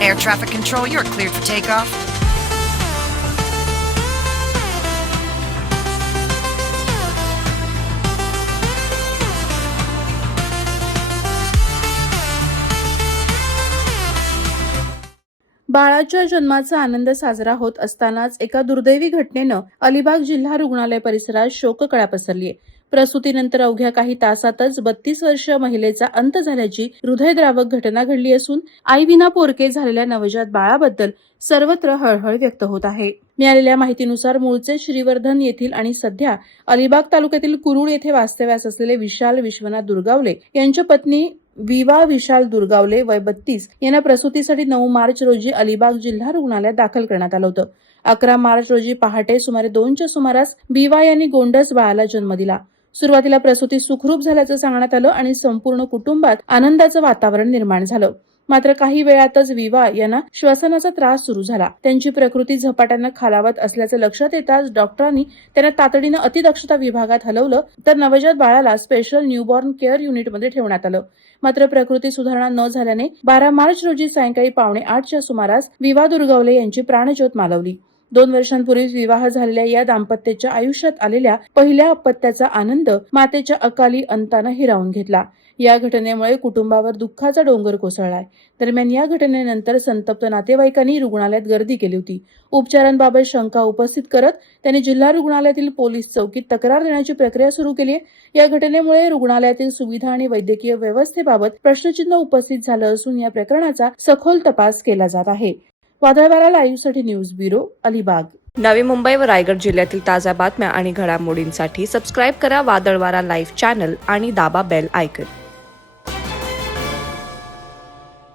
air traffic control. You're cleared for takeoff. बाळाच्या जन्माचा आनंद साजरा होत असतानाच एका दुर्दैवी घटनेनं अलिबाग जिल्हा रुग्णालय परिसरात शोककळा पसरली आहे. प्रसूतीनंतर अवघ्या काही तासातच 32 वर्षीय महिलेचा अंत झाल्याची हृदयद्रावक घटना घडली असून आईविना पोरके झालेल्या नवजात बाळाबद्दल सर्वत्र हळहळ व्यक्त होत आहे. मिळालेल्या माहितीनुसार मूळचे श्रीवर्धन येथील आणि सध्या अलिबाग तालुक्यातील कुरुळ येथे वास्तव्यास असलेले विशाल विश्वनाथ दुर्गावले यांच्या पत्नी विवा विशाल दुर्गावले वय 32 यांना प्रसूतीसाठी 9 मार्च रोजी अलिबाग जिल्हा रुग्णालयात दाखल करण्यात आलं होतं. 11 मार्च रोजी पहाटे सुमारे 2च्या सुमारास विवा यांनी गोंडस बाळाला जन्म दिला. सुरुवातीला प्रसूती सुखरूप झाल्याचं सांगण्यात आलं आणि संपूर्ण कुटुंबात आनंदाचं वातावरण निर्माण झालं. मात्र काही वेळातच विवा यांना श्वसनाचा त्रास सुरू झाला. त्यांची प्रकृती झपाट्यानं खालावत असल्याचं लक्षात येताच डॉक्टरांनी त्यांना तातडीनं अतिदक्षता विभागात हलवलं तर नवजात बाळाला स्पेशल न्यूबॉर्न केअर युनिटमध्ये ठेवण्यात आलं. मात्र प्रकृती सुधारणा न झाल्याने 12 मार्च रोजी सायंकाळी 7:45च्या सुमारास विवा दुर्गावले यांची प्राणज्योत मालवली. 2 वर्षांपूर्वी विवाह झालेल्या या दाम्पत्याच्या आयुष्यात आलेल्या पहिल्या अपत्याचा आनंद मातेच्या अकाली अंतानं हिरावून घेतला. या घटनेमुळे कुटुंबावर दुःखाचा डोंगर कोसळलाय. दरम्यान या घटनेनंतर संतप्त नातेवाईकांनी रुग्णालयात गर्दी केली होती. उपचारांबाबत शंका उपस्थित करत त्यांनी जिल्हा रुग्णालयातील पोलीस चौकीत तक्रार देण्याची प्रक्रिया सुरू केली आहे. या घटनेमुळे रुग्णालयातील सुविधा आणि वैद्यकीय व्यवस्थेबाबत प्रश्नचिन्ह उपस्थित झालं असून या प्रकरणाचा सखोल तपास केला जात आहे. वादळवारा लाईव्हसाठी न्यूज ब्युरो, अलिबाग. नवी मुंबई व रायगड जिल्ह्यातील ताज्या बातम्या आणि घडामोडींसाठी सबस्क्राईब करा वादळवारा लाईव्ह चॅनल आणि दाबा बेल आयकॉन.